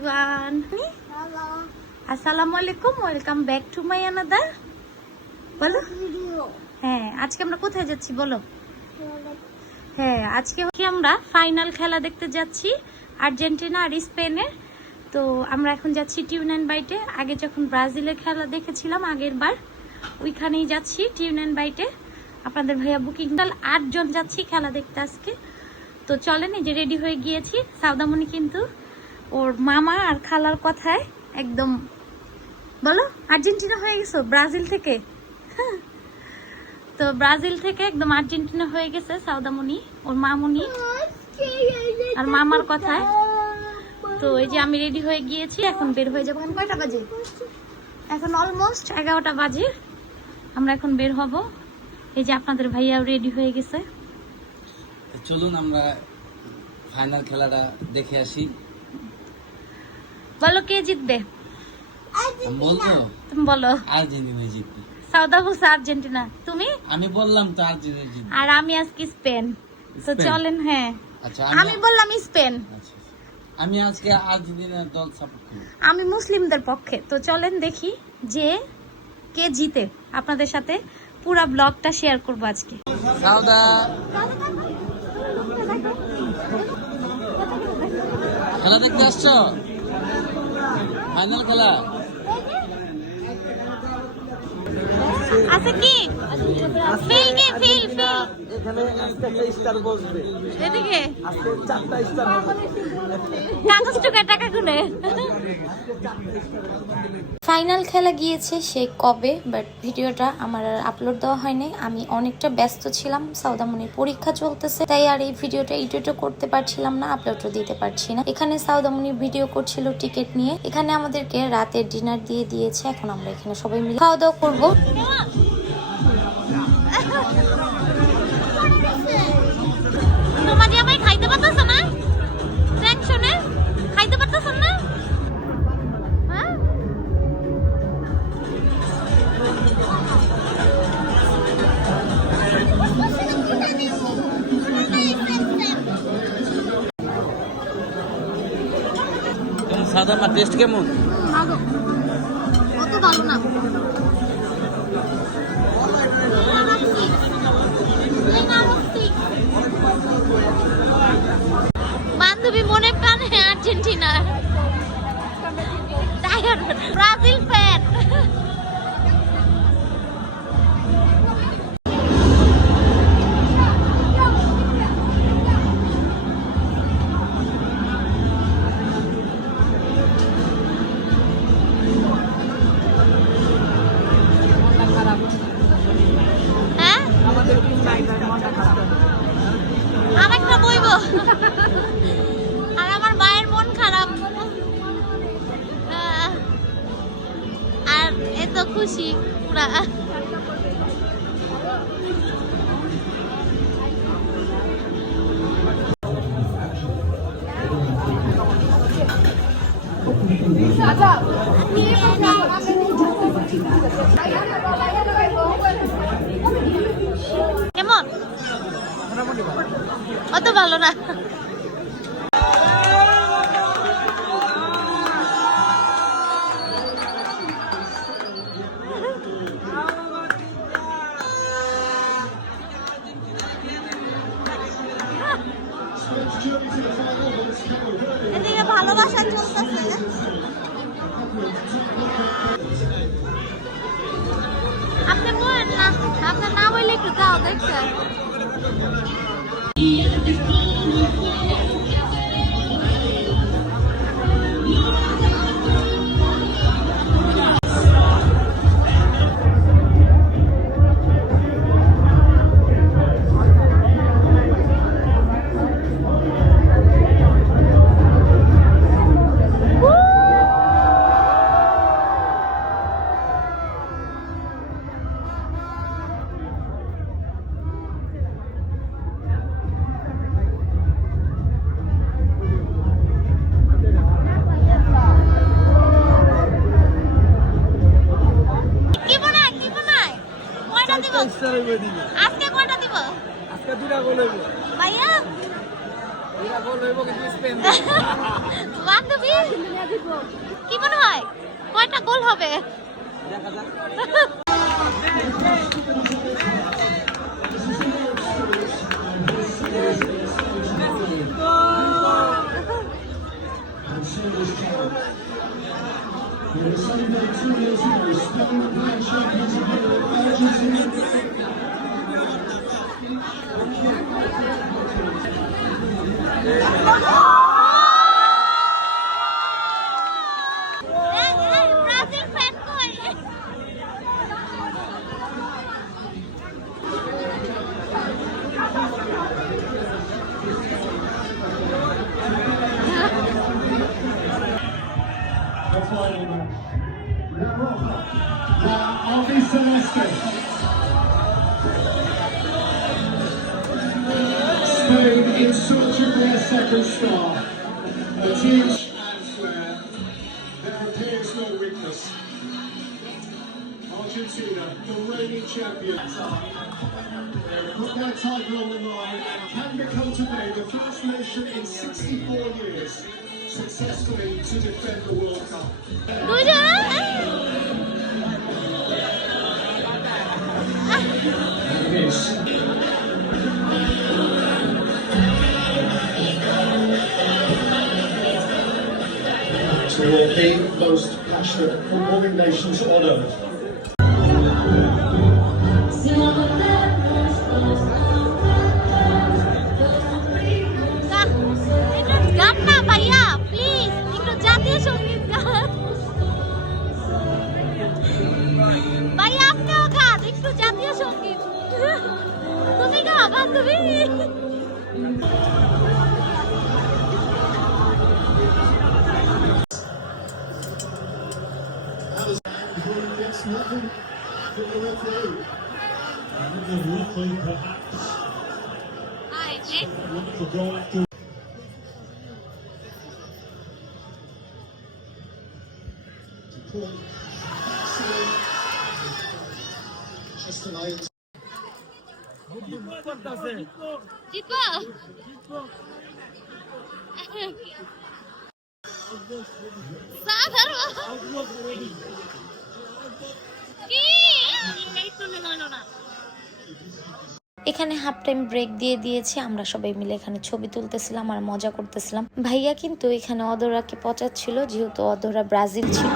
everyone. Hello. Assalamu alaikum. Welcome back to my another. বলো হ্যাঁ আজকে আমরা কোথায় যাচ্ছি বলো হ্যাঁ আজকে আমরা ফাইনাল খেলা দেখতে যাচ্ছি আর্জেন্টিনা আর স্পেনের। তো আমরা এখন যাচ্ছি টিউনেন বাইটে। আগে যখন ব্রাজিলের খেলা দেখেছিলাম আগের বার ওইখানেই যাচ্ছি টিউনেন বাইটে। আপনাদের ভাইয়া বুকিং 8 জন যাচ্ছি খেলা দেখতে আজকে। তো চলেন এই যে রেডি হয়ে গিয়েছি। সাউদামণি কিন্তু ওর মামা আর খালার কথায় একদম বলো আর্জেন্টিনা হয়ে গেছো ব্রাজিল থেকে। তো ব্রাজিল থেকে একদম আর্জেন্টিনা হয়ে গেছে সাউদামণি ওর মামুনি আর মামার কথায়। তো এই যে আমি রেডি হয়ে গিয়েছি এখন বের হয়ে যাবো। এখন কয়টা বাজে? এখন অলমোস্ট 11টা বাজে। আমরা এখন বের হব। এই যে আপনাদের ভাইয়াও রেডি হয়ে গেছে। চলুন আমরা ফাইনাল খেলাটা দেখে আসি। বলো কে জিতবে? বলবো তুমি বলো। আর্জেন্টিনা জিতবে। সাউদা বলছে আর্জেন্টিনা, তুমি? আমি বললাম তো আর্জেন্টিনা জিতবে। আর আমি আজকে স্পেন। তো চলেন হ্যাঁ আচ্ছা আমি বললাম স্পেন। আচ্ছা আমি আজকে আর্জেন্টিনার দল সাপোর্ট করি। আমি মুসলিমদের পক্ষে। তো চলেন দেখি যে কে জিতে। আপনাদের সাথে পুরো ব্লগটা শেয়ার করব আজকে। সাউদা খেলা দেখতে আসছো? ফাইনাল খেলা আচ্ছা কি ফিল কি ফিল এখানে আজকে একটা স্টার বসবে। এদিকে আজকে 4টা স্টার হবে। কাগজ টুকা টাকা গুনে। ফাইনাল খেলা গিয়েছে সে কবে, বাট ভিডিওটা আমার আর আপলোড দেওয়া হয়নি। আমি অনেকটা ব্যস্ত ছিলাম, সাউদামণির পরীক্ষা চলতেছে, তাই আর এই ভিডিওটা এডিটও করতে পারছিলাম না, আপলোডও দিতে পারছি না। এখানে সাউদামণি ভিডিও করছিল টিকিট নিয়ে। এখানে আমাদেরকে রাতের ডিনার দিয়ে দিয়েছে। এখন আমরা এখানে সবাই মিলে খাওয়া দাওয়া করবো। তোমার জামাই খাইতে পারতেছ না? টেনশনে খাইতে পারতেছ না? হ্যাঁ সাদা মা টেস্ট কেমন? ভালো, অত ভালো না। বান্ধবী মনে প্রাণে আর্জেন্টিনা, ব্রাজিল ফ্যান। হ্যাঁ আরেকটা বইব। আর আমার মায়ের মন খারাপ। আর এত খুশি পুরা। কেমন? অত ভালো না। এদিকে ভালোবাসা চলতেছে। আপনি বলেন না, আপনার না বললে একটু যাও দেখতে। আজকে কয়টা দিব? আজকে 2টা গোল হইব ভাইয়া 2টা গোল হইব কিন্তু স্পেন বান্ধবী কি মনে হয় কয়টা গোল হবে? দেখা যাক। ব্রাজিল ফ্যান কই? Alvin Celeste. Spain in search of their second star. A team and flair. There appears no weakness. Argentina, the reigning champions. They put their title on the line and can become today the first nation in 64 years successfully to defend the World Cup. To the most passionate footballing nations on earth. গান না ভাইয়া please একটু জাতীয় সঙ্গীত গান। ভাইয়া আপনিও গান একটু জাতীয় সঙ্গীত। তুমি গাও গান তুমি। It's nothing from the referee. The referee perhaps want to go after. Just tonight. করতেছে। জিতবো? সাধারণ কি লাইট চলে গেল না। এখানে হাফ টাইম ব্রেক দিয়ে দিয়েছে, আমরা সবাই মিলে এখানে ছবি তুলতেছিলাম আর মজা করতেছিলাম। ভাইয়া কিন্তু এখানে অধরাকে পচাচ্ছিল, যেহেতু অধরা ব্রাজিল ছিল।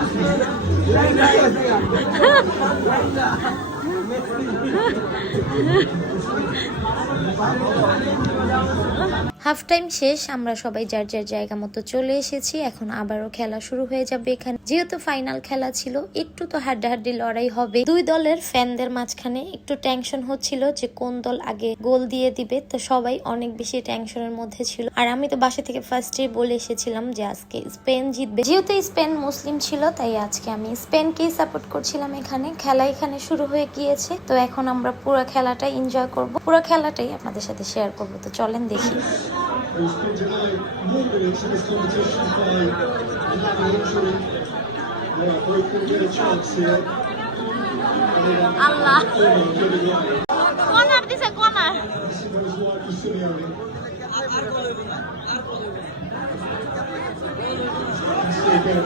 হাফ টাইম শেষ, আমরা সবাই যার যার জায়গা মতো চলে এসেছি। এখন আবারও খেলা শুরু হয়ে যাবে এখানে, যেহেতু ফাইনাল খেলা ছিল একটু তো হাড্ডাহাড্ডি লড়াই হবে। দুই দলের ফ্যানদের মাঝখানে একটু টেনশন হচ্ছিল যে কোন দল আগে গোল দিয়ে দিবে, তো সবাই অনেক বেশি টেনশনের মধ্যে ছিল। আর আমি তো বাসা থেকে ফার্স্টে বলে এসেছিলাম যে আজকে স্পেন জিতবে, যেহেতু স্পেন মুসলিম ছিল তাই আজকে আমি স্পেনকেই সাপোর্ট করছিলাম। এখানে খেলা এখানে শুরু হয়ে গিয়েছে, তো এখন আমরা পুরো খেলাটা এনজয় করব, পুরো খেলাটাই আপনাদের সাথে শেয়ার করব। তো চলেন দেখি। Who's been denied movement into this competition by another injury. Yeah, both will get a chance here. Allah corner দিছে, corner. This is what his wife was Simeone. See again.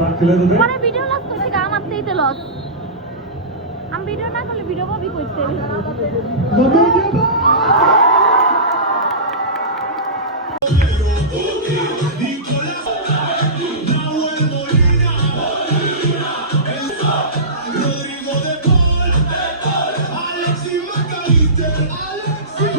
Back a little bit. পরে video loss করতে গা আমারতেই তো loss. আমি video না করলে video copy করতে। Alexis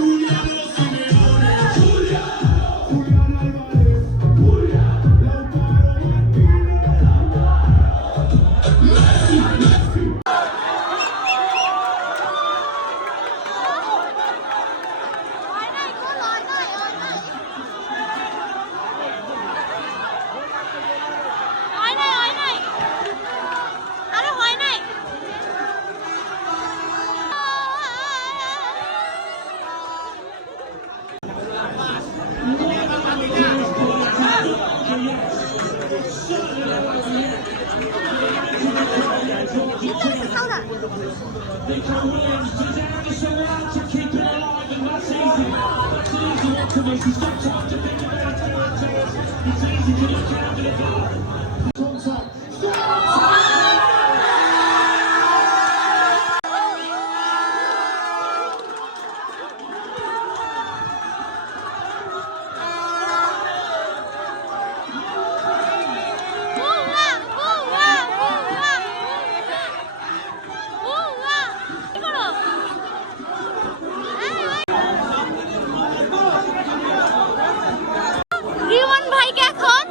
Rimon ভাইকে এখন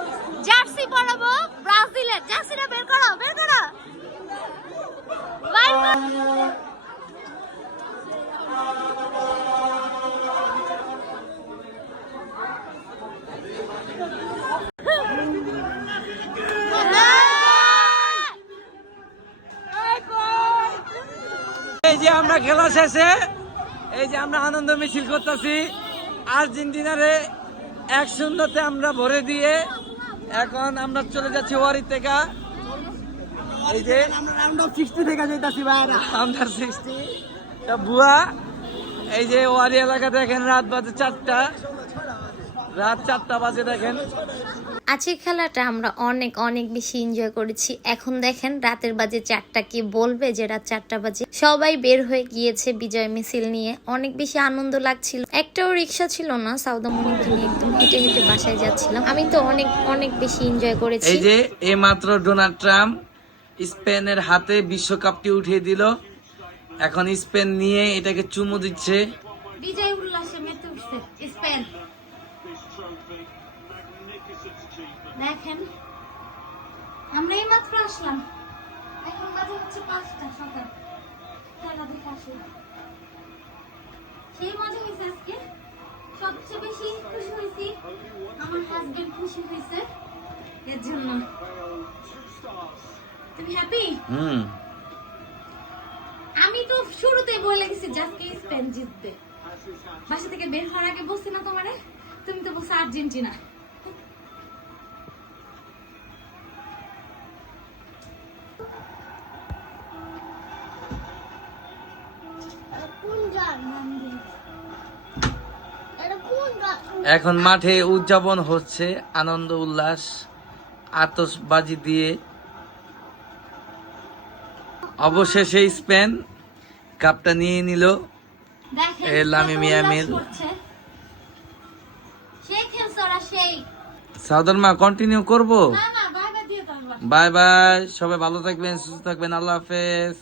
জার্সি পরাবো, ব্রাজিলের জার্সিটা বের করো, বের করো, বাইর করো। এই যে আমরা খেলা শেষে এই যে আমরা আনন্দ মিছিল করতেছি আর্জেন্টিনারে 1-0 আমরা ভরে দিয়ে এখন আমরা চলে যাচ্ছি ওয়ারি থেকে। এই যে আমরা রাউন্ড অফ 60 থেকে যাইতাছি ভাইরা, রাউন্ড অফ 60 তা বুয়া। এই যে ওয়ারি এলাকা দেখেন রাত বাজে 4টা, রাত 4টা বাজে দেখেন। আজকের খেলাটা আমরা অনেক অনেক বেশি এনজয় করেছি। এখন দেখেন রাতের বাজে 4টা, কি বলবে যে রাত 4টা বাজে। সবাই বের হয়ে গিয়েছে বিজয় মিছিল নিয়ে, অনেক বেশি আনন্দ লাগছিল। একটাও রিক্সা ছিল না, সাউদামণিকে নিয়ে একদম হেঁটে হেঁটে বাসায় যাচ্ছিলাম। আমি তো অনেক অনেক বেশি এনজয় করেছি। এই যে এইমাত্র ডোনাল্ড ট্রাম্প স্পেনের হাতে বিশ্বকাপটি উঠিয়ে দিল, এখন স্পেন নিয়ে এটাকে চুমু দিচ্ছে। বিজয় উল্লাসে মেতে উঠছে স্পেন। দেখেন আমরা এই মাত্র আসলাম, এখন বাজে হচ্ছে 5টা সকাল। খেলা দেখে আসলাম, সেই মজা হয়েছে আজকে। সবচেয়ে বেশি খুশি হয়েছি, আমার হাজবেন্ড খুশি হয়েছে এর জন্য। তুমি হ্যাপি? আমি তো শুরুতেই বলে গেছি যে আজকে স্পেন জিতবে। বাসা থেকে বের হওয়ার আগে বলছি না তোমারে? তুমি তো বলছো আর্জেন্টিনা। এখন মাঠে উদযাপন হচ্ছে, আনন্দ উল্লাস আতশবাজি দিয়ে। অবশেষে স্পেন কাপটা নিয়ে নিল। দেখেন লামিন ইয়ামিল সেই খেলছে ওরা, সেই সাউদার মা কন্টিনিউ করবো। না না, বাই বাই দিয়ে দাও। বাই বাই, সবাই ভালো থাকবেন, সুস্থ থাকবেন, আল্লাহ হাফেজ।